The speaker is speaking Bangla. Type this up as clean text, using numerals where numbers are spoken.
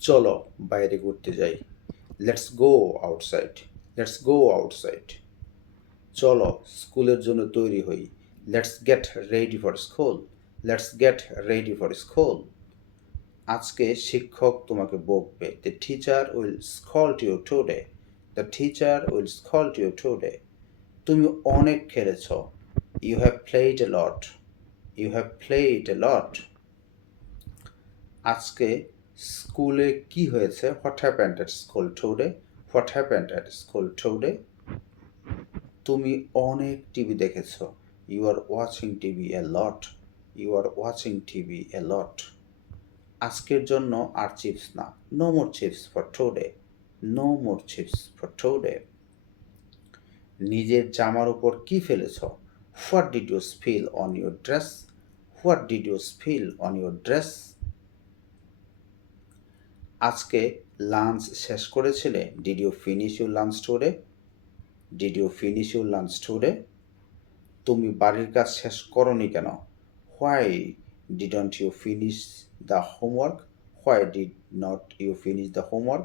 চলো বাইরে ঘুরতে যাই। Let's go outside. Let's go outside. চলো স্কুলের জন্য তৈরি হই। Let's get ready for school. Let's get ready for school. আজকে শিক্ষক তোমাকে বকবে। The teacher will scold you today. The teacher will scold you today. তুমি অনেক খেলেছ। You have played a lot. You have played a lot. আজকে স্কুলে কি হয়েছে? What happened at school today? What happened at school today? তুমি অনেক টিভি দেখেছ। You are watching TV a lot. You are watching TV a lot. আজকের জন্য আর চিপস না। No more chips for today. No more chips for today. নিজের জামার উপর কি ফেলেছ? What did you spill on your dress? What did you spill on your dress? আজকে লাঞ্চ শেষ করেছিলে? Did you finish your lunch today? Did you finish your lunch today? তুমি বাড়ির কাজ শেষ করনি কেন? Why didn't you finish the homework? Why did not you finish the homework?